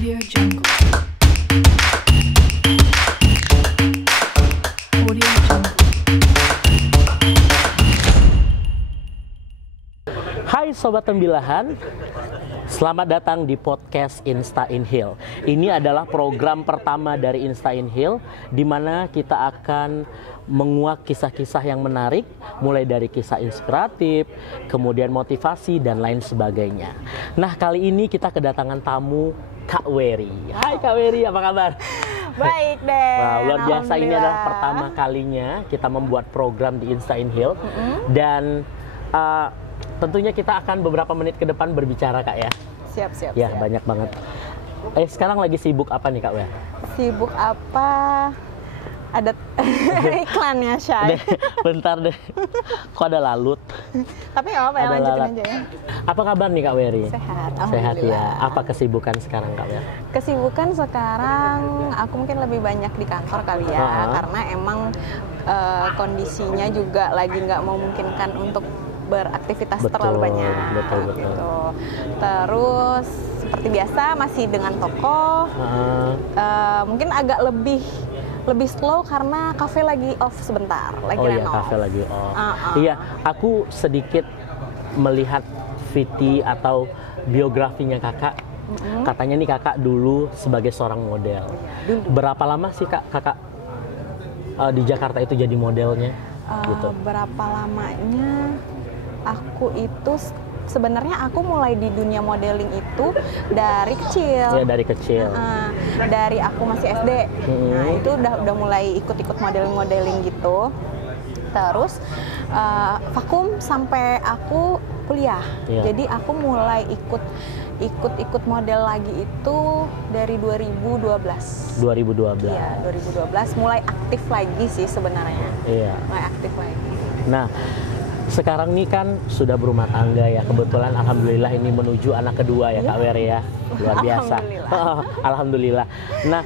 Audio Jungle. Audio Jungle. Hai Sobat Tembilahan, selamat datang di podcast Insta in Heal. Ini adalah program pertama dari Insta in Heal, di mana kita akan menguak kisah-kisah yang menarik, mulai dari kisah inspiratif, kemudian motivasi, dan lain sebagainya. Nah, kali ini kita kedatangan tamu Kak Wery. Hai Kak Wery, apa kabar? Baik deh. Wow, luar biasa, ini adalah pertama kalinya kita membuat program di Insta in Heal. Dan tentunya kita akan beberapa menit ke depan berbicara, Kak, ya. Siap. Ya, banyak banget. Sekarang lagi sibuk apa nih, Kak Wery? Sibuk apa? Ada iklannya, Syai. Bentar deh. Kok ada lalut? Tapi nggak apa-apa ya, Ada lanjutin lalat. aja ya. Apa kabar nih, Kak Wery? Sehat, Sehat ya. alhamdulillah. Apa kesibukan sekarang, Kak Wery? Kesibukan sekarang, aku mungkin lebih banyak di kantor kali ya, karena emang kondisinya juga lagi nggak memungkinkan untuk beraktivitas Betul, terlalu banyak. betul. Gitu. Terus seperti biasa masih dengan toko. Mungkin agak lebih slow karena kafe lagi off sebentar, lagi Oh iya, renov. kafe lagi off. Iya, aku sedikit melihat VT atau biografinya kakak. Katanya nih kakak dulu sebagai seorang model. Berapa lama sih kakak di Jakarta itu jadi modelnya? Gitu. Berapa lamanya? Aku itu sebenarnya aku mulai di dunia modeling itu dari kecil. Ya, dari kecil. Dari aku masih SD. Nah, itu udah mulai ikut-ikut modeling gitu. Terus vakum sampai aku kuliah. Iya. Jadi aku mulai ikut model lagi itu dari 2012. 2012. Iya, 2012 mulai aktif lagi sih sebenarnya. Iya. Mulai aktif lagi. Nah, sekarang nih kan sudah berumah tangga ya. Kebetulan alhamdulillah ini menuju anak kedua ya, Kak Wery ya. Luar biasa. Alhamdulillah. Nah,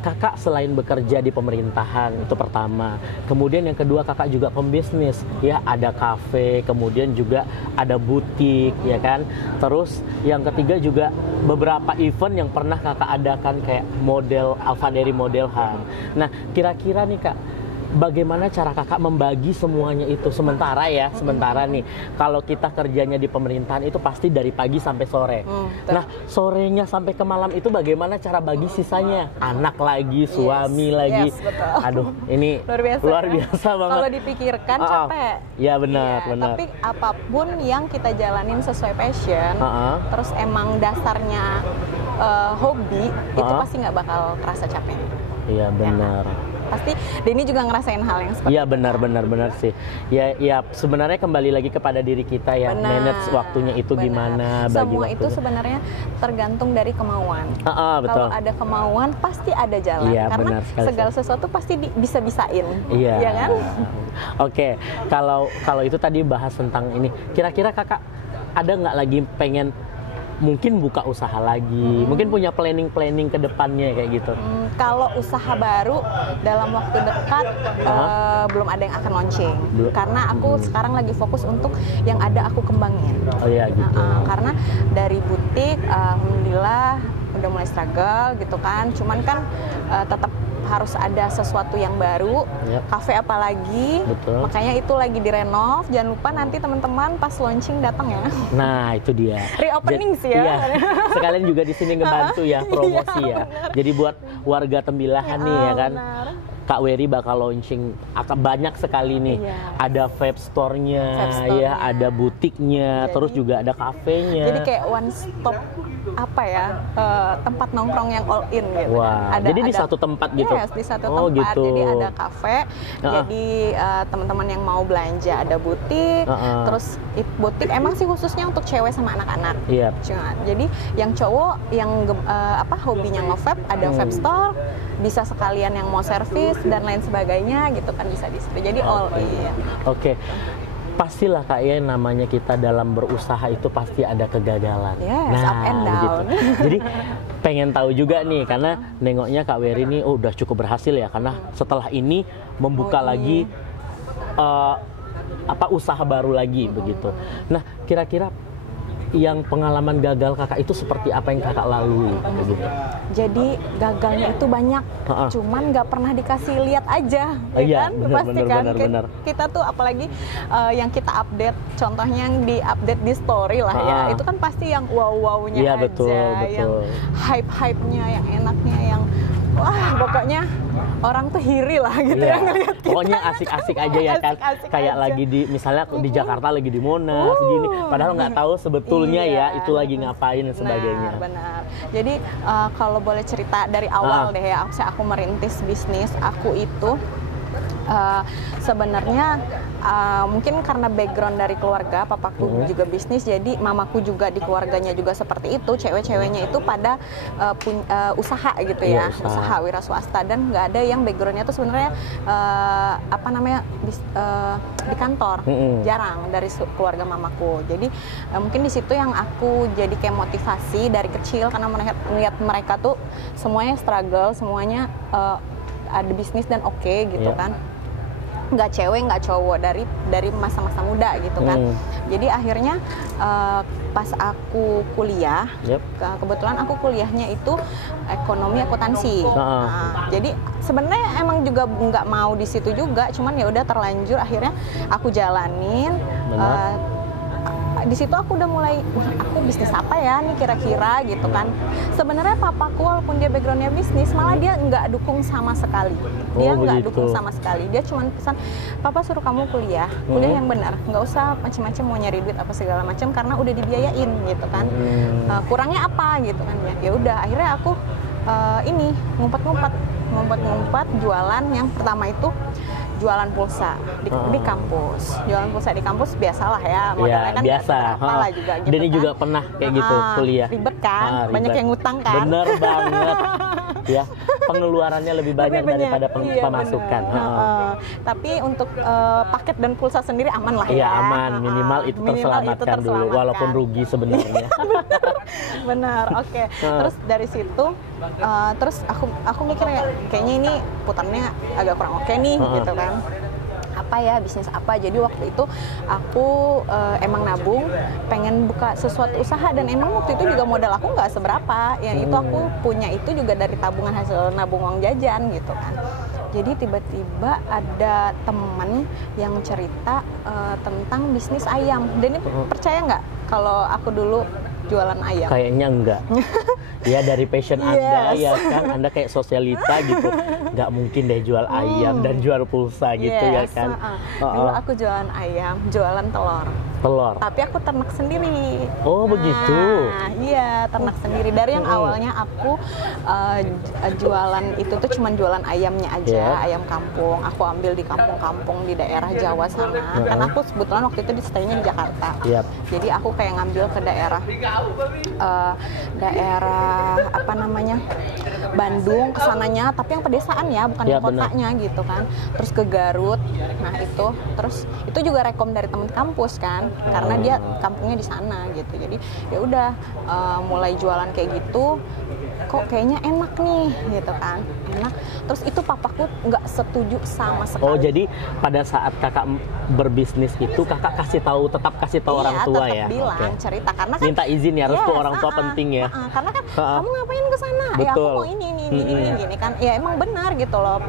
kakak selain bekerja di pemerintahan, itu pertama. Kemudian yang kedua, kakak juga pembisnis. Ya, ada kafe, kemudian juga ada butik, ya kan. Terus yang ketiga juga beberapa event yang pernah kakak adakan kayak model Alfa dari Model Ham. Nah, kira-kira nih Kak, bagaimana cara kakak membagi semuanya itu? Sementara nih, kalau kita kerjanya di pemerintahan itu pasti dari pagi sampai sore. Nah, sorenya sampai ke malam itu bagaimana cara bagi sisanya? Anak lagi, suami lagi. Yes, betul. Aduh, ini luar biasa banget. Kalau dipikirkan capek. Ya benar. Tapi apapun yang kita jalanin sesuai passion, terus emang dasarnya hobi, itu pasti nggak bakal terasa capek. Iya benar. Pasti Denny juga ngerasain hal yang seperti Iya benar sih. Ya sebenarnya kembali lagi kepada diri kita ya, manage waktunya itu gimana, bagi semua waktunya. itu sebenarnya tergantung dari kemauan. Betul. Kalau ada kemauan pasti ada jalan, Iya, karena benar sekali segala sesuatu pasti bisa-bisain. Iya. Ya kan? Oke, kalau itu tadi bahas tentang ini. Kira-kira kakak ada nggak lagi pengen mungkin buka usaha lagi, mungkin punya planning ke depannya kayak gitu? Kalau usaha baru dalam waktu dekat belum ada yang akan launching, karena aku sekarang lagi fokus untuk yang ada aku kembangin. Oh iya gitu. Karena dari butik, alhamdulillah udah mulai struggle gitu kan, cuman kan tetap harus ada sesuatu yang baru, kafe apalagi. Betul. Makanya itu lagi direnov. Jangan lupa nanti teman-teman pas launching datang ya. Nah itu dia. Reopening sih ya. Iya. Sekalian juga di sini ngebantu ya promosi ya. Jadi buat warga Tembilahan nih ya kan. Benar. Kak Wery bakal launching banyak sekali nih. Ada vape store-nya, ya, ada butiknya, terus juga ada kafenya. Jadi kayak one stop tempat nongkrong yang all in gitu. Wah, jadi di satu tempat gitu? Yes, di satu tempat. Gitu. Jadi ada kafe, jadi teman-teman yang mau belanja ada butik, terus butik emang sih khususnya untuk cewek sama anak-anak. Jadi yang cowok yang hobinya nge-vape ada vape store, bisa sekalian yang mau servis dan lain sebagainya gitu kan, bisa di situ. Jadi all in. Oke. Pastilah Kak ya, namanya kita dalam berusaha itu pasti ada kegagalan. Yes, up and down. Gitu. Jadi pengen tahu juga nih, karena nengoknya Kak Wery ini udah cukup berhasil ya, karena setelah ini membuka lagi usaha baru lagi begitu. Nah, kira-kira yang pengalaman gagal kakak itu seperti apa yang kakak lalui gitu? Jadi gagalnya itu banyak, cuman nggak pernah dikasih lihat aja, iya, kan? Bener, Pasti bener, kan bener. Kita tuh apalagi yang kita update, contohnya yang di update di story lah ya, itu kan pasti yang wow-wownya iya, aja, betul. yang hype-hypenya, yang enaknya, yang wah pokoknya orang tuh hiri lah gitu ya ngelihat kita. Pokoknya asik-asik aja ya kan, kayak aja. Lagi di misalnya di Jakarta lagi di Monas gini, padahal nggak tahu sebetulnya ya itu lagi ngapain dan sebagainya. Benar. Jadi kalau boleh cerita dari awal deh ya, aku merintis bisnis aku itu sebenarnya mungkin karena background dari keluarga, papaku juga bisnis, jadi mamaku juga di keluarganya juga seperti itu, cewek-ceweknya itu pada usaha gitu ya, usaha wira swasta, dan nggak ada yang backgroundnya tuh sebenarnya di kantor, jarang dari keluarga mamaku. Jadi mungkin di situ yang aku jadi kayak motivasi dari kecil, karena melihat mereka tuh semuanya struggle, semuanya ada bisnis dan oke gitu kan. Nggak cewek nggak cowok dari masa-masa muda gitu kan. Jadi akhirnya pas aku kuliah, kebetulan aku kuliahnya itu ekonomi akuntansi. Jadi sebenarnya emang juga nggak mau di situ juga, cuman ya udah terlanjur akhirnya aku jalanin. Di situ aku udah mulai, aku bisnis apa ya nih kira-kira gitu kan. Sebenarnya papaku walaupun dia backgroundnya bisnis, malah dia nggak dukung sama sekali. Dia nggak dukung sama sekali. Dia cuma pesan, papa suruh kamu kuliah yang benar, nggak usah macam-macam mau nyari duit apa segala macam karena udah dibiayain gitu kan. Kurangnya apa gitu kan ya. Ya udah akhirnya aku ini ngumpet-ngumpet jualan. Yang pertama itu jualan pulsa di kampus. Jualan pulsa di kampus biasalah ya, modalnya kan biasa. Lah juga gitu. Denny juga pernah kayak gitu kuliah. Ribet kan, banyak yang ngutang kan. Bener banget. Ya, pengeluarannya lebih banyak daripada pemasukan. Tapi untuk paket dan pulsa sendiri aman lah ya. Iya aman, minimal itu terselamatkan dulu, walaupun rugi sebenarnya. Benar, oke. Terus dari situ, terus aku mikir kayaknya ini putarnya agak kurang oke nih gitu kan. Apa ya, bisnis apa. Jadi waktu itu aku emang nabung pengen buka sesuatu usaha, dan emang waktu itu juga modal aku nggak seberapa, yang itu aku punya itu juga dari tabungan hasil nabung uang jajan gitu kan. Jadi tiba-tiba ada temen yang cerita tentang bisnis ayam. Dan ini percaya nggak kalau aku dulu jualan ayam? Kayaknya enggak. Ya dari passion Anda ya kan, Anda kayak sosialita gitu, nggak mungkin deh jual ayam dan jual pulsa gitu ya kan. Dulu aku jualan ayam, jualan telur. Tapi aku ternak sendiri. Oh begitu. Iya, ternak sendiri. Dari yang awalnya aku jualan itu tuh cuman jualan ayamnya aja, ayam kampung. Aku ambil di kampung-kampung di daerah Jawa sana. Karena aku kebetulan waktu itu stay-nya di Jakarta. Jadi aku kayak ngambil ke daerah apa namanya, Bandung kesananya, tapi yang pedesaan ya, bukan yang kotanya gitu kan. Terus ke Garut. Nah itu, terus itu juga rekom dari teman kampus kan, karena dia kampungnya di sana gitu. Jadi ya udah mulai jualan kayak gitu, kok kayaknya enak nih gitu kan, enak. Terus itu papaku nggak setuju sama sekali. Oh jadi pada saat kakak berbisnis itu kakak tetap kasih tahu orang tua ya? Iya, tetap bilang, cerita, karena kan minta izin ya, restu orang tua penting ya. Karena kan kamu ngapain ke sana? Ya aku mau ini gini kan. Ya emang benar gitu loh.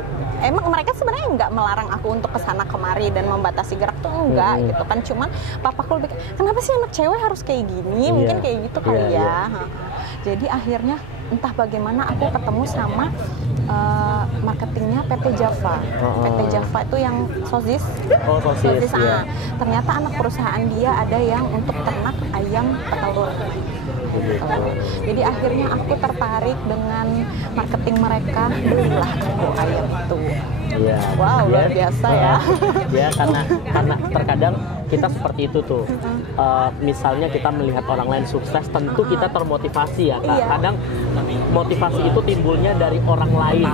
Emang mereka sebenarnya nggak melarang aku untuk ke sana kemari dan membatasi gerak tuh enggak gitu kan. Cuman papaku lebih, kenapa sih anak cewek harus kayak gini? Mungkin kayak gitu kali ya. Jadi akhirnya entah bagaimana aku ketemu sama marketingnya PT Java. PT Java itu yang sosis. Sosis. Ternyata anak perusahaan dia ada yang untuk ternak ayam petelur. Jadi akhirnya aku tertarik dengan marketing mereka, belilah aku ayam itu. Wow, luar biasa ya. Ya karena terkadang kita seperti itu tuh. Misalnya kita melihat orang lain sukses, tentu kita termotivasi ya Kak. Kadang motivasi itu timbulnya dari orang lain.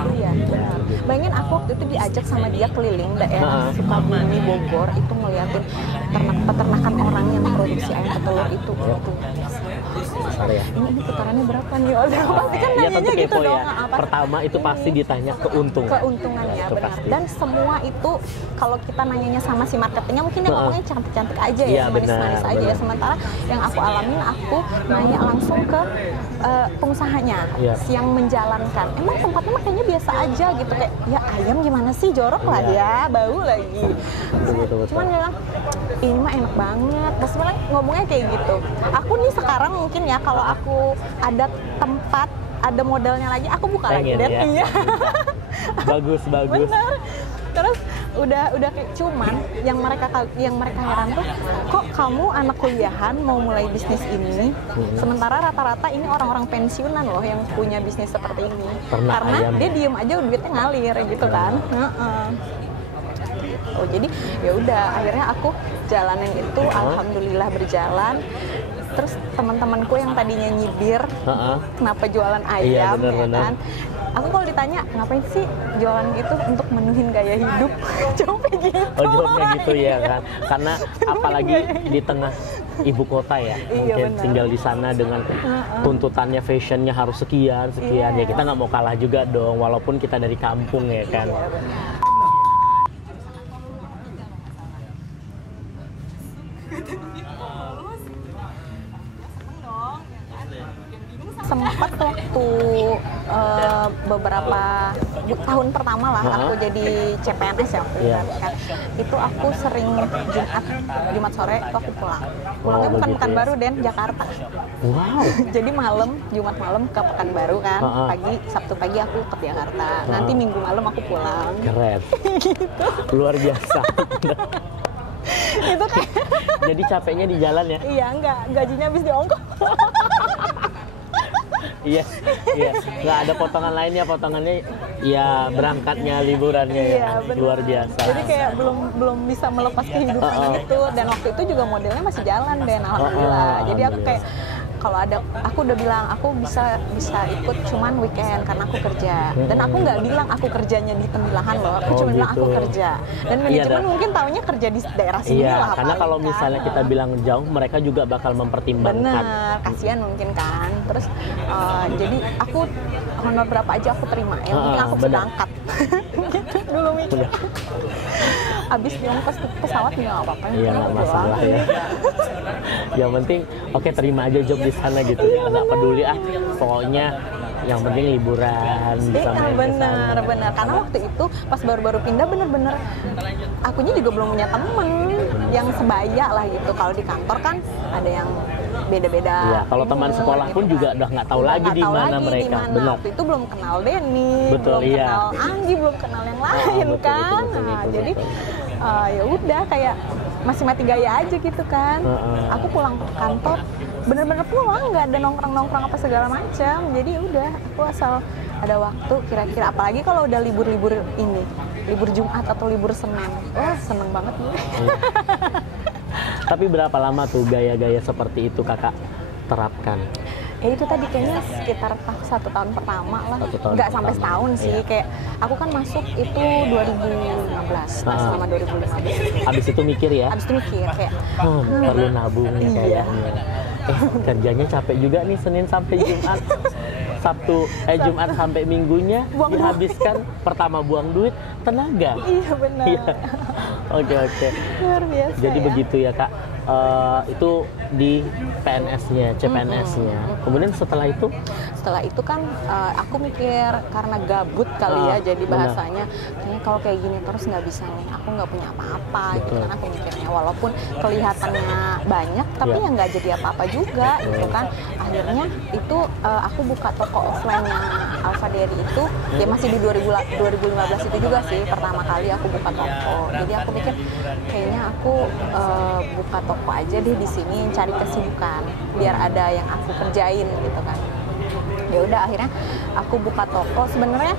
Bayangin aku waktu itu diajak sama dia keliling daerah Sukabumi, Bogor, itu ngeliatin peternakan orang yang produksi ayam petelur itu. besar ya. Ini putarannya berapa nih? Oh, pasti kan Iya, nanyanya gitu kepo dong. ya. Pertama itu pasti ditanya keuntungan. Keuntungannya Itu benar. pasti. Dan semua itu kalau kita nanyanya sama si marketingnya mungkin dia ngomongnya cantik-cantik aja Iya, ya, manis-manis benar, aja ya. benar. Sementara yang aku alamin, aku nanya langsung ke pengusahanya, Iya. yang menjalankan. Emang tempatnya mah kayaknya biasa aja gitu, kayak ya ayam gimana sih, jorok lah Iya. ya, bau lagi. Betul. Cuman dia bilang ini mah enak banget. Terus malah ngomongnya kayak gitu. Aku nih sekarang mungkin ya kalau aku ada tempat, ada modalnya lagi, aku buka lagi Pengen dan ya? iya. Bagus. Bener. Terus udah kayak cuman yang mereka heran tuh, kok kamu anak kuliahan mau mulai bisnis ini, sementara rata-rata ini orang-orang pensiunan loh yang punya bisnis seperti ini. Karena ayam. dia diem aja duitnya ngalir gitu kan. Oh jadi ya udah akhirnya aku jalanin itu, alhamdulillah berjalan. Terus teman-temanku yang tadinya nyibir kenapa jualan ayam, bener, ya bener. kan, aku kalau ditanya ngapain sih jualan gitu, untuk menuhin gaya hidup. Jawabnya gitu. Oh, jawabnya gitu ya kan. Karena apalagi di tengah ibu kota ya, mungkin benar. tinggal di sana dengan tuntutannya fashionnya harus sekian. Iya. Ya kita nggak mau kalah juga dong, walaupun kita dari kampung ya kan. Iya, benar. Sempat waktu beberapa tahun pertama lah aku jadi CPNS ya waktu itu kan. Itu aku sering Jumat sore itu aku pulang. Pulangnya bukan begitu Pekanbaru Den, Jakarta. Wow. Jadi Jumat malam ke Pekanbaru kan, Sabtu pagi aku ke Jakarta. Nanti Minggu malam aku pulang. Keren. Gitu. Luar biasa. Itu kan. Jadi capeknya di jalan ya? Iya, enggak, gajinya habis di ongkos. Iya. Nggak ada potongan lainnya, potongannya ya berangkatnya, liburannya ya. Iya, benar. Luar biasa. Jadi kayak belum bisa melepas kehidupan itu, dan waktu itu juga modelnya masih jalan Den, alhamdulillah. Jadi aku kayak kalau ada, aku udah bilang aku bisa ikut cuman weekend karena aku kerja. Dan aku nggak bilang aku kerjanya di Tembilahan loh, aku cuma bilang aku kerja. Dan manajemen mungkin taunya kerja di daerah sini iya, lah. karena kalau misalnya kita bilang jauh, mereka juga bakal mempertimbangkan. Bener, kasihan mungkin kan. Terus jadi aku honor berapa aja aku terima, yang penting aku bisa berangkat. Gitu dulu mikir. Abis di ongkos pesawat nggak apa-apa. Iya, nggak masalah ya. Yang penting oke, terima aja job di sana gitu. Nggak peduli pokoknya yang penting liburan bisa main ke sana. Bener. Karena waktu itu pas baru-baru pindah bener-bener akunya juga belum punya temen yang sebaya lah gitu. Kalau di kantor kan ada yang beda-beda. Iya, kalau teman sekolah pun juga udah nggak tahu lagi di mana mereka. Benar. Waktu itu belum kenal Denny, betul, belum iya. kenal Anggi, belum kenal yang lain kan. Jadi ya udah kayak masih mati gaya aja gitu kan. Aku pulang ke kantor bener-bener pulang, nggak ada nongkrong apa segala macam. Jadi udah aku asal ada waktu, kira-kira apalagi kalau udah libur-libur ini, libur Jumat atau libur Senin, seneng banget gue. Tapi berapa lama tuh gaya-gaya seperti itu kakak terapkan? Ya itu tadi kayaknya sekitar 1 tahun pertama lah, nggak sampai setahun sih. Kayak aku kan masuk itu 2015, selama 2015. Abis itu mikir ya? Abis itu mikir kayak perlu nabung nih kayaknya. Kerjanya capek juga nih Senin sampai Jumat. Jumat sampai Minggunya dihabiskan pertama buang duit, tenaga. Iya benar. Oke. Luar biasa. Jadi ya. begitu ya kak. Itu di PNS-nya, CPNS-nya. Kemudian setelah itu kan aku mikir karena gabut kali ya, jadi bahasanya kayaknya kalau kayak gini terus nggak bisa nih, aku nggak punya apa-apa gitu kan aku mikirnya, walaupun kelihatannya banyak tapi ya nggak jadi apa-apa juga gitu kan. Akhirnya itu aku buka toko offline-nya Alpha Dairy itu ya masih di 2015 itu juga sih pertama kali aku buka toko. Jadi aku pikir kayaknya aku buka toko aja deh di sini, cari kesibukan biar ada yang aku kerjain gitu kan. Ya udah akhirnya aku buka toko. Sebenarnya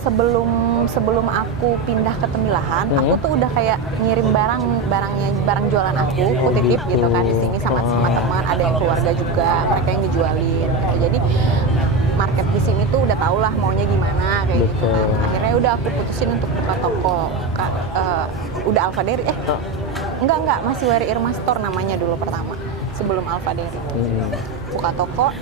sebelum aku pindah ke Tembilahan, aku tuh udah kayak ngirim barang jualan aku titip gitu kan di sini sama teman, ada yang keluarga juga, mereka yang dijualin gitu. Jadi market di sini tuh udah tau lah maunya gimana kayak gitu kan. Akhirnya udah aku putusin untuk buka toko. Udah Alpha Dairy Enggak, masih Wery Irma Store namanya dulu pertama, sebelum Alfa Dairy. Buka toko,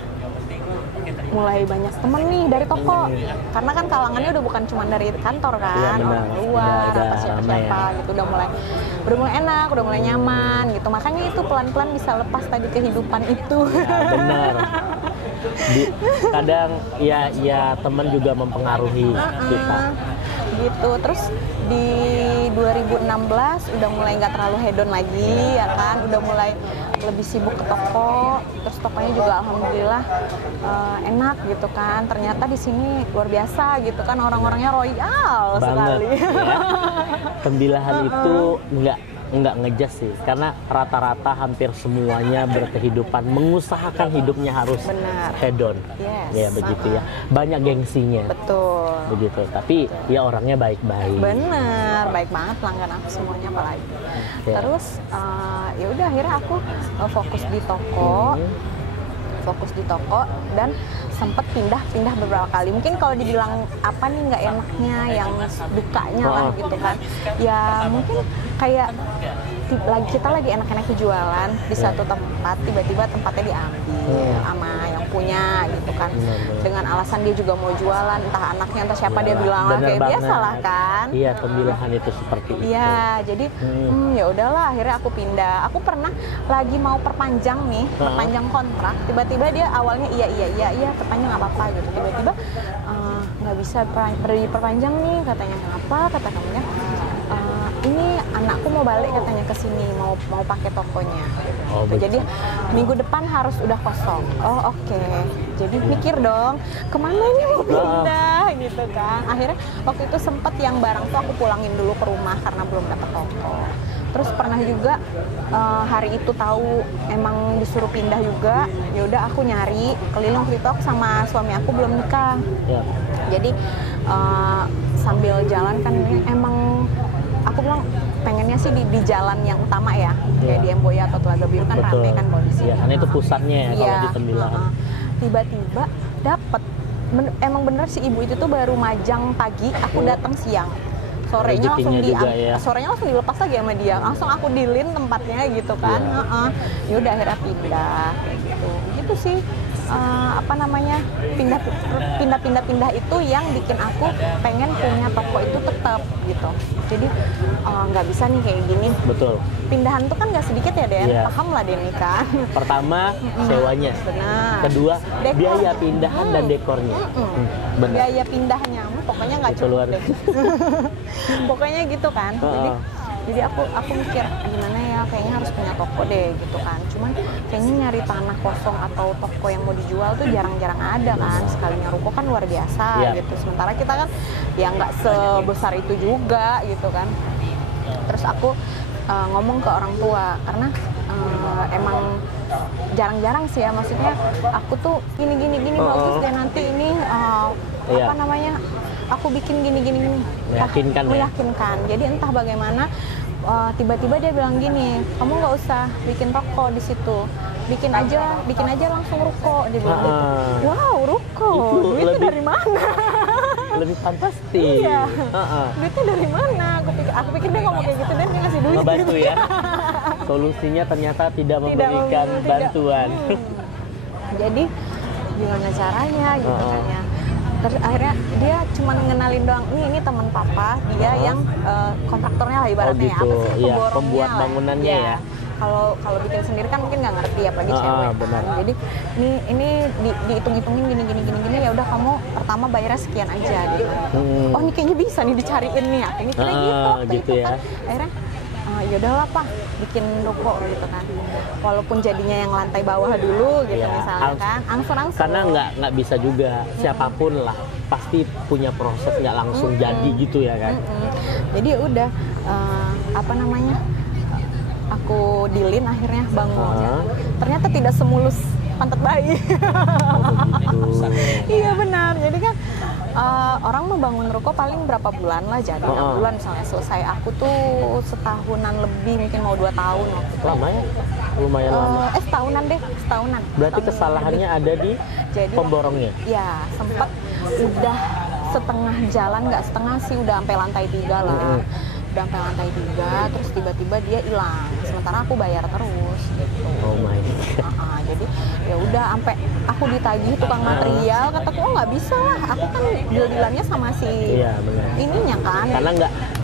mulai banyak temen nih dari toko, karena kan kalangannya udah bukan cuma dari kantor kan, orang luar, apa siapa-siapa gitu, udah mulai enak, udah mulai nyaman gitu, makanya itu pelan-pelan bisa lepas tadi kehidupan itu. Ya, benar. Kadang ya teman juga mempengaruhi kita. Gitu. Terus di 2016 udah mulai nggak terlalu hedon lagi, ya kan, udah mulai lebih sibuk ke toko. Terus tokonya juga alhamdulillah enak gitu kan. Ternyata di sini luar biasa gitu kan, orang-orangnya royal sekali. Ya. Pembilahan itu nggak ngejas sih, karena rata-rata hampir semuanya berkehidupan mengusahakan hidupnya harus hedon. Ya begitu ya, banyak gengsinya. Betul. Begitu, tapi ya orangnya baik-baik. Bener, baik banget pelanggan aku semuanya apalagi. Terus ya udah akhirnya aku fokus di toko dan sempet pindah beberapa kali. Mungkin kalau dibilang apa nih nggak enaknya, yang dukanya lah gitu kan, ya mungkin kayak kita lagi enak-enaknya jualan di satu tempat, tiba-tiba tempatnya diambil sama yang punya gitu kan, dengan alasan dia juga mau jualan, entah anaknya entah siapa, dia bilang lah kayak biasa lah kan. Iya, pembilahan itu seperti itu. Iya, jadi ya udahlah, akhirnya aku pindah. Aku pernah lagi mau perpanjang kontrak, tiba-tiba dia awalnya iya perpanjang nggak apa-apa gitu, tiba-tiba nggak bisa diperpanjang nih katanya. Kenapa? Kata kamunya ini anakku mau balik katanya ke sini, mau pakai tokonya. Jadi minggu depan harus udah kosong. Oke. Jadi mikir dong, kemana ini mau pindah gitu kan. Akhirnya waktu itu sempet yang barang tuh aku pulangin dulu ke rumah karena belum dapat toko. Terus pernah juga hari itu tahu emang disuruh pindah juga. Ya udah aku nyari keliling, waktu itu aku sama suami aku belum nikah. Jadi sambil jalan kan emang aku bilang pengennya sih di jalan yang utama ya, kayak di Emboya atau Telaga Biru kan rame kan kalau di sini. Iya, karena itu pusatnya ya kalau di Tembilahan. Tiba-tiba dapet, emang bener si ibu itu tuh baru majang pagi, aku datang siang. Sorenya langsung dilepas lagi sama dia, langsung aku dealin tempatnya gitu kan. Ya udah akhirnya pindah kayak gitu sih. Pindah itu yang bikin aku pengen punya toko itu tetap gitu. Jadi nggak bisa nih kayak gini. Betul. Pindahan tuh kan nggak sedikit ya, Den. Paham lah Denny kan. Pertama sewanya. Benar. Kedua biaya pindahan dan dekornya. Benar. Biaya pindahnya, pokoknya nggak cukup deh. Pokoknya gitu kan. Jadi aku mikir gimana ya, kayaknya harus punya toko deh gitu kan. Cuman kayaknya nyari tanah kosong atau toko yang mau dijual tuh jarang-jarang ada kan. Sekalinya ruko kan luar biasa gitu. Sementara kita kan ya nggak sebesar itu juga gitu kan. Terus aku ngomong ke orang tua karena emang jarang-jarang sih ya, maksudnya aku tuh gini bagus deh nanti ini apa namanya, aku bikin gini meyakinkan. Jadi entah bagaimana tiba-tiba dia bilang gini, kamu nggak usah bikin toko di situ, bikin aja langsung ruko. Dia bilang gitu. Wow, ruko, duitnya dari mana? Lebih fantastis. Iya. Duitnya dari mana? Aku pikir dia ngomong kayak gitu dan dia ngasih duit. Ngebantu ya. Solusinya ternyata tidak memberikan bantuan. Jadi gimana caranya gitu kan ya. Terus akhirnya dia cuma ngenalin doang, ini teman papa, dia yang kontraktornya lah ibaratnya. Gitu. Apa sih pembuat bangunannya ya. Kalau bikin sendiri kan mungkin nggak ngerti, apalagi cewek. Benar. Jadi ini dihitung-hitungin gini ya udah kamu pertama bayarnya sekian aja gitu. Oh ini kayaknya bisa nih dicariin nih, ini kira gitu ya. Kan. Akhirnya ya udahlah Pak, bikin ruko gitu kan. Walaupun jadinya yang lantai bawah dulu gitu misalnya kan, angsur-angsur. Karena nggak bisa juga siapapun lah pasti punya proses, nggak langsung jadi gitu ya kan. Jadi udah apa namanya, aku dealin akhirnya bangunnya. Ternyata tidak semulus pantat bayi. Iya benar. Jadi kan orang membangun ruko paling berapa bulan lah jadi. 6 bulan misalnya selesai. Aku tuh setahunan lebih, mungkin mau 2 tahun waktu itu. Lama ya? Lumayan lama. Setahunan. Berarti kesalahannya ada di pemborongnya? Ya, sempat udah setengah jalan, nggak setengah sih, udah sampai lantai 3 lah. udah sampai lantai 3, terus tiba-tiba dia hilang. Sementara aku bayar terus gitu. Oh my god. Jadi ya udah sampai aku ditagih tukang material, kataku oh nggak bisa lah, aku kan deal-dealannya sama si ininya kan. Karena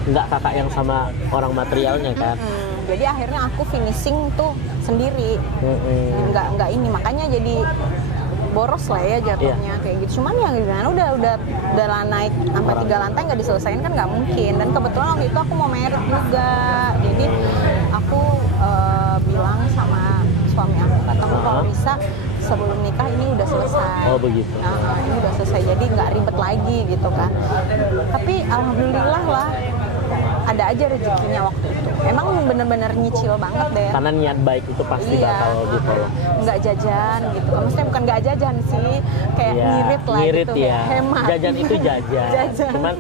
nggak kakak yang sama orang materialnya kan. Jadi akhirnya aku finishing tuh sendiri. Nggak ini, makanya jadi boros lah ya jatuhnya kayak gitu. Cuman yang gimana udah naik sampai 3 lantai nggak diselesaikan kan nggak mungkin. Dan kebetulan waktu itu aku mau merit juga, jadi aku bilang sama suami aku, kataku kalau bisa sebelum nikah ini udah selesai. Oh begitu. Nah, ini udah selesai, jadi nggak ribet lagi gitu kan. Tapi alhamdulillah lah, ada aja rezekinya waktu itu. Emang bener-bener nyicil banget deh. Karena niat baik itu pasti bakal gitu loh. Nggak jajan gitu. Maksudnya bukan nggak jajan sih, kayak ngirit lah ngirit gitu. Ya. Hemat. Jajan itu jajan. Cuman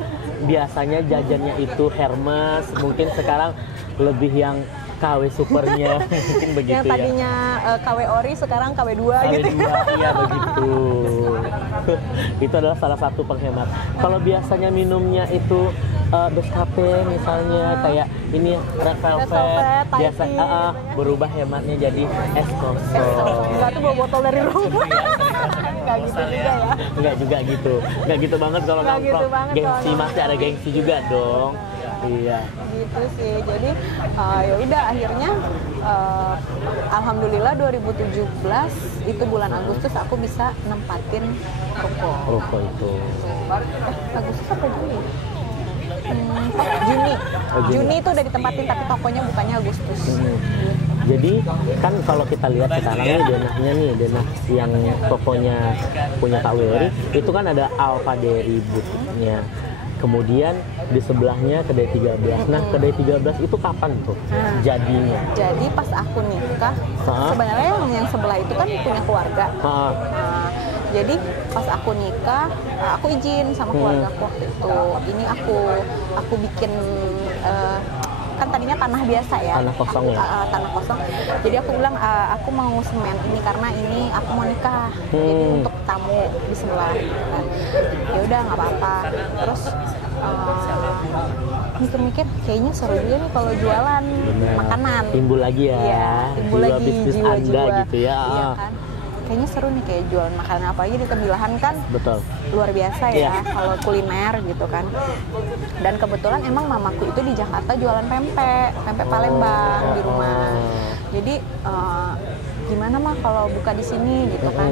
biasanya jajannya itu Hermes, mungkin sekarang lebih yang KW supernya mungkin begitu yang tadinya KW ori sekarang KW2 gitu. Iya begitu. Itu adalah salah satu penghemat. Kalau biasanya minumnya itu Nescafe misalnya, kayak ini Red Velvet, biasa berubah hematnya jadi es kosong. Enggak tuh bawa botol dari rumah. Enggak gitu juga ya. Enggak gitu banget kalau nongkrong. Gengsi masih ada gengsi juga dong. Iya. Gitu sih. Jadi ya udah akhirnya alhamdulillah 2017 itu bulan Agustus aku bisa nempatin ruko. Ruko itu. Agustus apa Juni? Juni itu udah ditempatin, tapi tokonya bukannya Agustus. Jadi kan kalau kita lihat sekarang nih denah yang tokonya punya Kak Wery itu kan ada Alfa Dairy butiknya. Kemudian di sebelahnya kedai 13. Nah, kedai 13 itu kapan tuh jadinya? Jadi pas aku nikah, sebenarnya yang sebelah itu kan punya keluarga. Jadi pas aku nikah, aku izin sama keluarga aku waktu itu. Ini aku bikin kan tadinya tanah biasa ya. Tanah kosong ya. Tanah kosong. Jadi aku bilang aku mau semen ini karena ini aku mau nikah. Jadi untuk tamu di sebelah. Ya udah nggak apa-apa. Terus mikir-mikir kayaknya seru juga nih kalau jualan makanan. Timbul lagi ya. Iya, timbul lagi bisnis jiwa-jiwa Anda gitu ya. Iya kan. Kayaknya seru nih kayak jualan makanan, apalagi di Tembilahan kan. Betul. Luar biasa ya kalau kuliner gitu kan. Dan kebetulan emang mamaku itu di Jakarta jualan pempek Palembang di rumah. Jadi gimana mah kalau buka di sini gitu kan.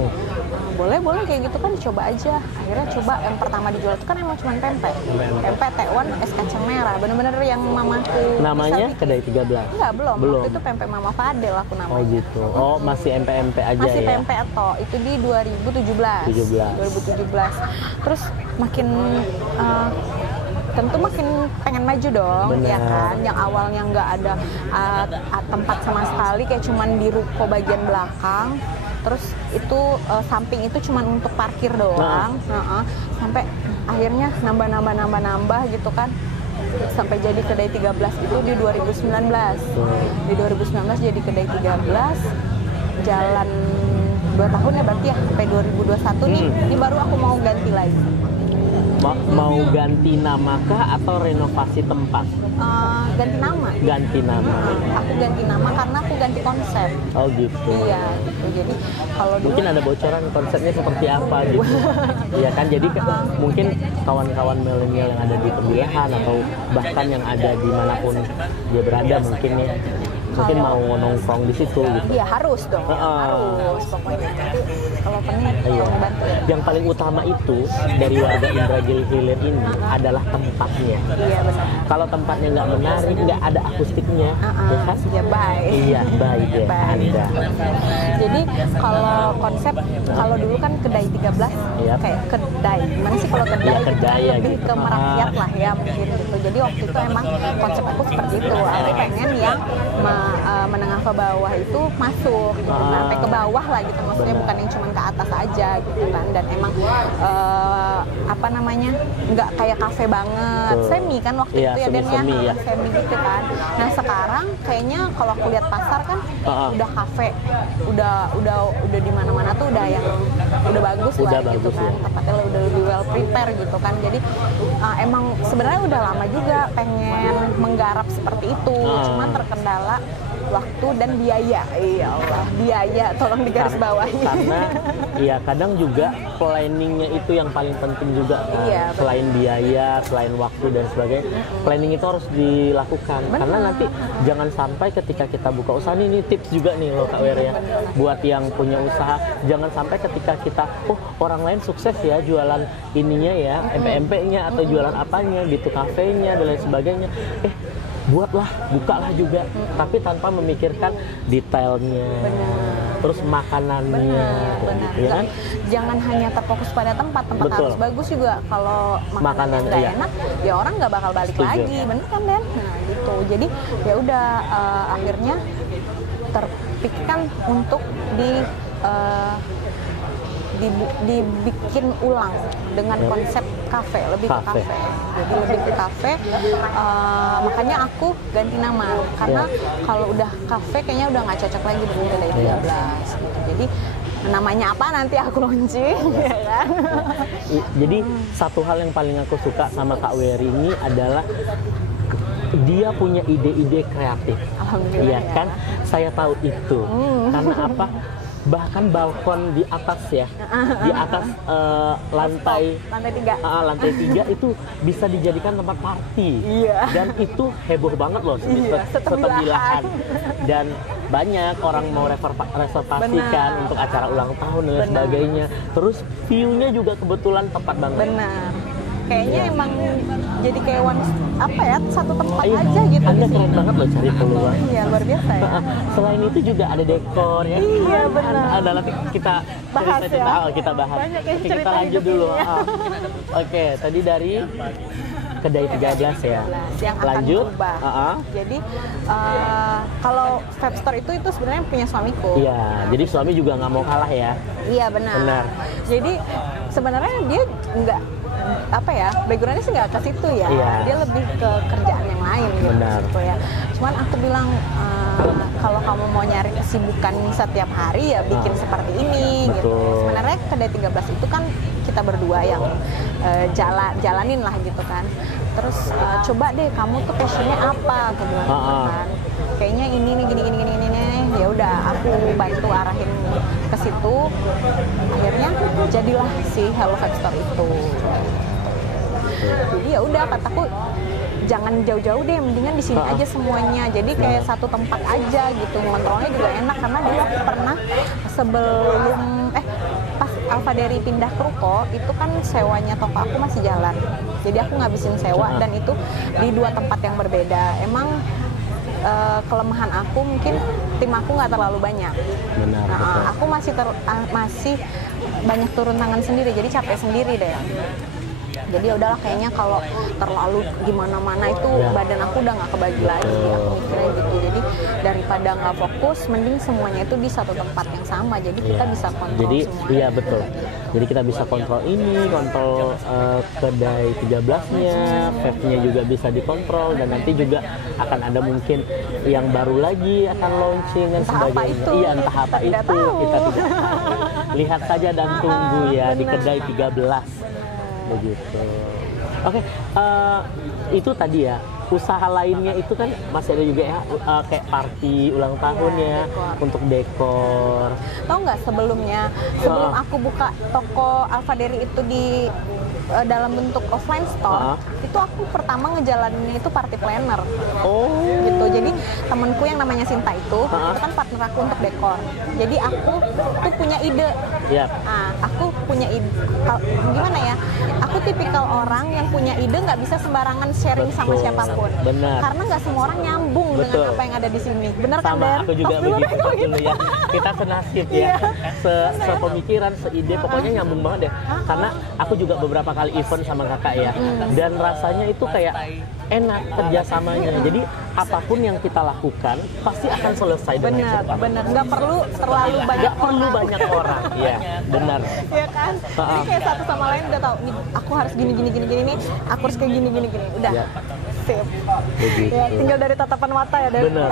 Boleh kayak gitu kan, coba aja. Akhirnya coba, yang pertama dijual itu kan emang cuma pempek tekwan es kacang merah, bener-bener yang mamaku. Namanya kedai 13? Enggak, belum. Waktu itu pempek Mama Fadel aku namanya. Oh gitu. Oh masih MP aja masih ya? Masih pempek atau itu di 2017. Terus makin tentu makin pengen maju dong. Bener. Ya kan, yang awalnya nggak ada tempat sama sekali, kayak cuman di ruko bagian belakang, terus itu samping itu cuman untuk parkir doang. Sampai akhirnya nambah gitu kan, sampai jadi kedai 13 itu di 2019. Di 2019 jadi kedai 13, jalan 2 tahun ya berarti ya, sampai 2021 nih, ini baru aku mau ganti lagi. Mau ganti nama kah atau renovasi tempat? Ganti nama. Ganti nama. Aku ganti nama karena aku ganti konsep. Oh gitu. Iya, gitu. Jadi kalau dulu mungkin ada bocoran konsepnya seperti apa gitu. Iya kan, jadi mungkin kawan-kawan milenial yang ada di Tembilahan atau bahkan yang ada dimanapun dia berada mungkin mau nongkrong di situ gitu. Iya, harus dong. Harus pokoknya. Nanti kalau pengen tolong bantu. Yang paling utama itu dari warga Indragiri Hilir ini adalah tempatnya. Iya, benar. Kalau tempatnya nggak menarik, nggak ada akustiknya, ya kan? Ya baik. Iya, baik ya Anda. Jadi kalau konsep, kalau dulu kan kedai 13 kayak kedai. Gimana sih kalau kedai? Ya, kedai ya, lebih gitu. ke merakyat lah ya mungkin gitu. Jadi waktu itu emang konsep aku seperti itu. Aku pengen yang menengah ke bawah itu masuk gitu. Sampai ke bawah lah gitu, maksudnya bukan yang cuma ke atas aja aja gitu kan, dan emang apa namanya, nggak kayak kafe banget, semi kan waktu itu ya, dan ya semi gitu kan. Nah sekarang kayaknya kalau aku lihat pasar kan udah kafe, udah di mana-mana tuh udah yang udah bagus lah gitu kan, tempatnya udah lebih well prepare gitu kan. Jadi emang sebenarnya udah lama juga pengen menggarap seperti itu, cuman terkendala waktu dan biaya. Iya Allah, biaya tolong digaris bawahi. Karena ya kadang juga planningnya itu yang paling penting juga kan. Iya, selain biaya, selain waktu dan sebagainya, planning itu harus dilakukan. Bener. Karena nanti jangan sampai ketika kita buka usaha, ini tips juga nih loh Kak Wer ya, buat yang punya usaha, jangan sampai ketika kita orang lain sukses ya jualan ininya ya, MP-nya atau jualan apanya gitu, kafenya dan lain sebagainya, buatlah, bukalah juga, tapi tanpa memikirkan detailnya, terus makanannya, ya kan? Jangan hanya terfokus pada tempat harus bagus juga. Kalau makanan nggak enak, ya orang nggak bakal balik lagi, bener kan Den? Nah gitu, jadi ya udah akhirnya terpikirkan untuk dibikin ulang dengan konsep kafe, lebih ke kafe. Jadi lebih ke kafe, makanya aku ganti nama, karena kalau udah kafe kayaknya udah nggak cocok lagi dengan Kedai 13 gitu. Jadi namanya apa nanti aku launching, ya kan? Jadi satu hal yang paling aku suka sama Kak Wer ini adalah dia punya ide-ide kreatif. Iya kan? Saya tahu itu. Karena apa? Bahkan balkon di atas ya, di atas lantai 3 itu bisa dijadikan tempat party, dan itu heboh banget loh, setebilahan, dan banyak orang mau reservasikan untuk acara ulang tahun dan sebagainya. Terus view-nya juga kebetulan tepat banget. Kayaknya emang jadi kayak satu tempat aja gitu. Anda keren banget loh cari peluang. Iya, luar biasa ya. Selain itu juga ada dekor ya. Iya, benar. Ada nanti kita bahas ya. Kita bahas. Oke, kita lanjut dulu. Oke, tadi dari Kedai 13 ya. Yang lanjut. Jadi kalau Vape Store itu sebenarnya punya suamiku. Iya, jadi suami juga nggak mau kalah ya. Iya, benar. Jadi sebenarnya dia nggak backgroundnya sih nggak ke situ ya. Dia lebih ke kerjaan yang lain gitu ya. Cuman aku bilang kalau kamu mau nyari kesibukan setiap hari ya bikin seperti ini gitu. Sebenarnya Kedai 13 itu kan kita berdua yang jalanin lah gitu kan. Terus coba deh kamu tuh passionnya apa, aku bilang gitu kan. Kayaknya ini nih gini. Ya udah aku bantu arahin ke situ. Akhirnya jadilah si Hello Vape Store itu. Jadi ya udah, kataku jangan jauh-jauh deh, mendingan di sini aja semuanya. Jadi kayak satu tempat aja gitu. Ngontrolnya juga enak karena dulu aku pernah sebelum pas Alfa Dairy pindah ke Ruko, itu kan sewanya toko aku masih jalan. Jadi aku ngabisin sewa dan itu di dua tempat yang berbeda. Emang kelemahan aku mungkin tim aku nggak terlalu banyak. Aku masih banyak turun tangan sendiri, jadi capek sendiri deh. Jadi ya udahlah, kayaknya kalau terlalu gimana-mana itu badan aku udah nggak kebagi lagi. Aku mikirnya gitu. Jadi daripada nggak fokus, mending semuanya itu di satu tempat yang sama. Jadi kita bisa kontrol semua. Iya betul. Jadi kita bisa kontrol ini, kontrol Kedai 13-nya, vape-nya juga bisa dikontrol, dan nanti juga akan ada mungkin yang baru lagi akan launching dan sebagainya. Iya, entah apa itu, kita tidak tahu. Lihat saja dan tunggu ya di Kedai 13. Begitu. Oke, itu tadi ya. Usaha lainnya itu kan masih ada juga ya, kayak party ulang tahun ya, untuk dekor. Tahu nggak sebelum aku buka toko Alfa Dairy itu di dalam bentuk offline store, itu aku pertama ngejalaninnya itu party planner. Gitu. Jadi temenku yang namanya Sinta itu kan partner aku untuk dekor. Jadi aku tuh punya ide. Aku punya ide, gimana ya? Aku tipikal orang yang punya ide nggak bisa sembarangan sharing sama siapapun. Benar. Karena nggak semua orang nyambung dengan apa yang ada di sini. Benar kan, sama, Den? aku juga begitu dulu ya. Kita senasib ya, sepemikiran, seide, pokoknya nyambung banget ya. Karena aku juga beberapa kali event sama kakak ya, dan rasanya itu kayak enak kerjasamanya. Jadi apapun yang kita lakukan pasti akan selesai dengan cepat. Benar. Nggak perlu terlalu banyak orang. Iya, benar. Iya kan? Jadi kayak satu sama lain udah tahu, nih aku harus gini nih, aku harus kayak gini. Udah. Ya. Sip. Begitu. Ya, tinggal dari tatapan mata ya, Den. Benar.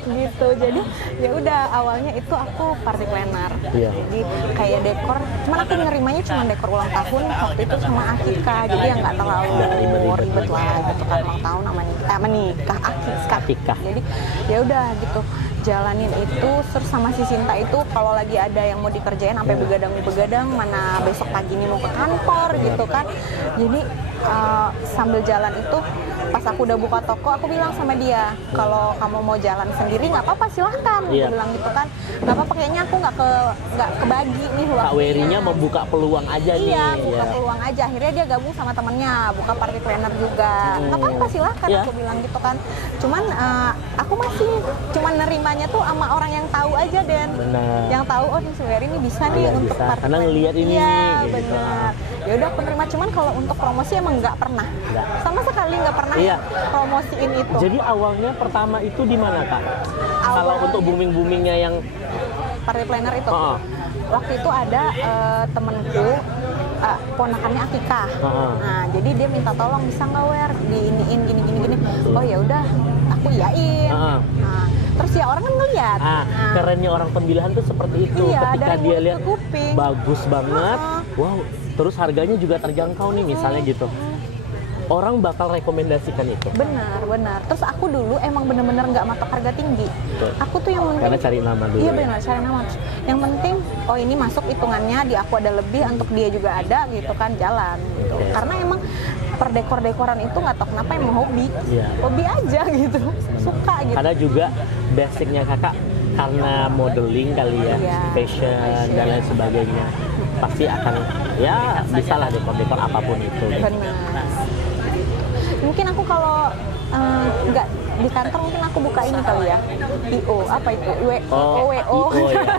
Gitu. Jadi ya udah, awalnya itu aku party planner. Iya. Jadi kayak dekor, cuman aku nerimanya cuma dekor ulang tahun waktu itu sama akikah. Jadi yang nggak terlalu ribet lah gitu kan, ulang tahun sama menikah, akikah. Jadi ya udah gitu. Jalanin itu, terus sama si Sinta itu kalau lagi ada yang mau dikerjain sampai begadang, mana besok pagi ini mau ke kantor gitu kan. Jadi sambil jalan itu, pas aku udah buka toko, aku bilang sama dia, kalau kamu mau jalan sendiri nggak apa-apa, silahkan. Aku bilang gitu kan, nggak apa-apa, kayaknya aku nggak kebagi nih waktunya. Kak Werinya membuka peluang aja nih. Iya, buka peluang aja. Akhirnya dia gabung sama temennya, buka party planner juga. Nggak apa-apa, silahkan. Aku bilang gitu kan. Cuman aku masih cuman nerimanya tuh sama orang yang tahu aja, Den. Benar. Yang tahu, oh si Weri ini bisa nih untuk bisa. party Karena ngelihat ini. Iya, gitu. benar. Ya udah aku nerima, cuman kalau untuk promosi emang nggak pernah. Sama sekali nggak pernah promosiin itu. Jadi awalnya pertama itu di mana, Kak? Kalau untuk boomingnya yang party planner itu. Waktu itu ada temenku, ponakannya akikah. Nah, jadi dia minta tolong, bisa nggak Wer diiniin gini. Oh ya udah, aku iyain. Nah, terus ya orang kan ngeliat. Kerennya orang pemilihan tuh seperti itu. Iya, ketika dia lihat kuping. bagus banget, wow, terus harganya juga terjangkau nih misalnya gitu. Orang bakal rekomendasikan itu. Benar. Terus aku dulu emang bener-bener nggak matok harga tinggi. Betul. Aku tuh yang penting. Karena cari nama dulu. Iya benar, cari nama. Yang penting, oh ini masuk hitungannya, di aku ada lebih, untuk dia juga ada gitu kan, jalan. Gitu. Karena emang per dekor-dekoran itu nggak tahu kenapa emang hobi. Hobi aja gitu, suka gitu. Karena juga basicnya kakak karena modeling kali ya, fashion dan lain sebagainya, pasti akan ya bisa lah dekor-dekor apapun itu. Benar. Mungkin aku kalau nggak di kantor, mungkin aku buka ini kali ya, IO, apa itu? WO,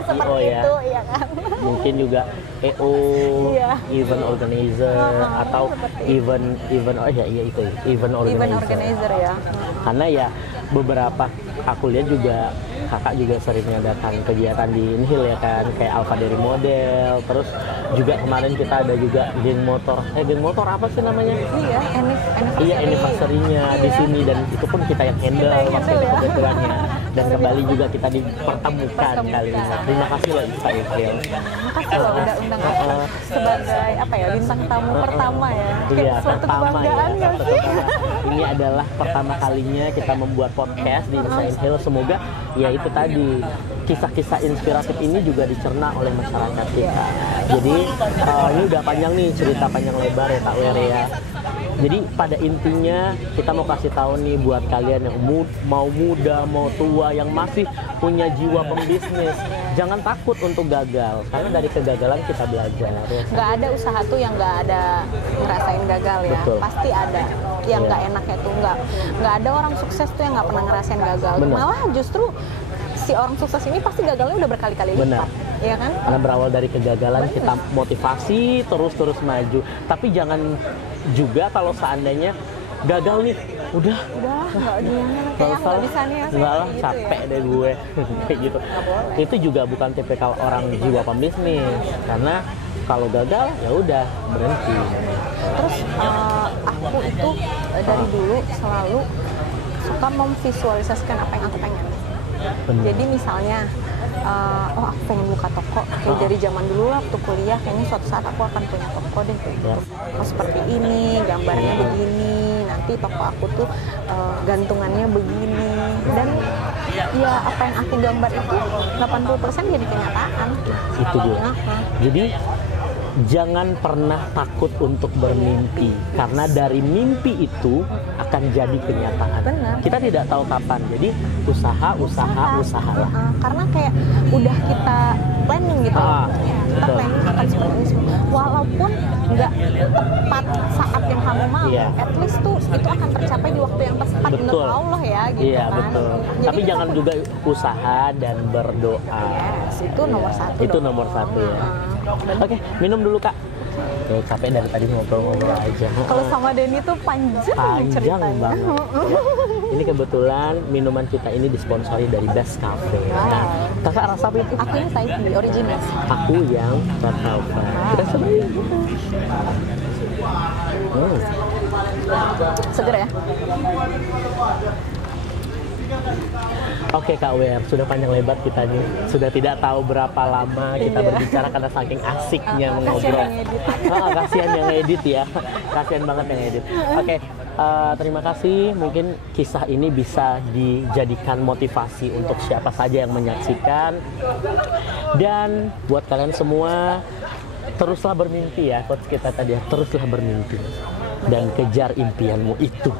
seperti itu, ya kan? Mungkin juga EO, event organizer, atau event organizer ya. Karena ya beberapa aku lihat juga kakak juga seringnya datang kegiatan di Inhil ya kan, kayak Alfa dari model, terus juga kemarin kita ada juga geng motor apa sih namanya? Iya, anniversary-nya di sini, dan itu pun kita yang handle waktu itu kebetulannya. Dan kembali juga kita dipertemukan kali ini. Terima kasih loh Pak Ifril. Makasih loh udah undang aku sebagai bintang tamu pertama ya. Iya, suatu pertama kebanggaan nggak sih? Ini adalah pertama kalinya kita membuat podcast di Inhil. Semoga ya itu tadi, kisah-kisah inspiratif ini juga dicerna oleh masyarakat kita. Jadi ini udah panjang nih, cerita panjang lebar ya Kak Weri ya. Jadi pada intinya kita mau kasih tahu nih buat kalian yang mau muda, mau tua, yang masih punya jiwa pembisnis, jangan takut untuk gagal, karena dari kegagalan kita belajar. Nggak ada usaha tuh yang nggak ada ngerasain gagal ya. Betul. Pasti ada yang nggak enaknya tuh, nggak ada orang sukses tuh yang nggak pernah ngerasain gagal. Benar. Malah justru si orang sukses ini pasti gagalnya udah berkali-kali lipat. Iya kan? Karena berawal dari kegagalan kita motivasi terus maju. Tapi jangan juga kalau seandainya gagal nih, udah nggak bisa nih ya, enggak lah, gitu capek ya. deh gue kayak gitu. Itu juga bukan tipikal orang jiwa pembisnis, karena kalau gagal ya udah berhenti. Terus aku itu dari dulu selalu suka memvisualisasikan apa yang aku pengen. Jadi misalnya, aku pengen buka toko, kayak dari zaman dulu lah waktu kuliah, kayaknya suatu saat aku akan punya toko deh. Oh seperti ini, gambarnya begini, nanti toko aku tuh gantungannya begini. Dan ya apa yang aku gambar itu 80% jadi kenyataan. Itu dia. Jadi jangan pernah takut untuk bermimpi, karena dari mimpi itu akan jadi kenyataan. Benar. Kita tidak tahu kapan, jadi usahalah. Karena kayak udah kita planning gitu, kita planning akan seperti ini semua. Walaupun nggak tepat saat yang kamu mau, at least tuh itu akan tercapai di waktu yang tepat menurut Allah ya, gitu iya, kan. Betul. Jadi tapi jangan juga usaha dan berdoa. Yes, itu nomor satu. Itu nomor satu ya. Oke, minum dulu Kak. Oke, capek dari tadi ngobrol-ngobrol aja. Kalau sama Denny tuh panjang ceritanya. Banget. Ini kebetulan minuman kita ini disponsori dari Best Cafe. Nah, Kakak rasa apa itu? Aku ini Thai tea original. Aku yang red velvet. Kita cobain. Seger ya? Oke Kak Wer, sudah panjang lebar kita nih. Sudah tidak tahu berapa lama kita berbicara karena saking asiknya mengobrol. Kasihan yang edit ya. Kasihan banget yang edit. Oke, terima kasih. Mungkin kisah ini bisa dijadikan motivasi untuk siapa saja yang menyaksikan. Dan buat kalian semua, teruslah bermimpi ya. Quotes kita tadi ya, teruslah bermimpi. Dan kejar impianmu itu.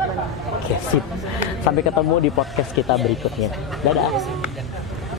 Oke, sip. Sampai ketemu di podcast kita berikutnya. Dadah.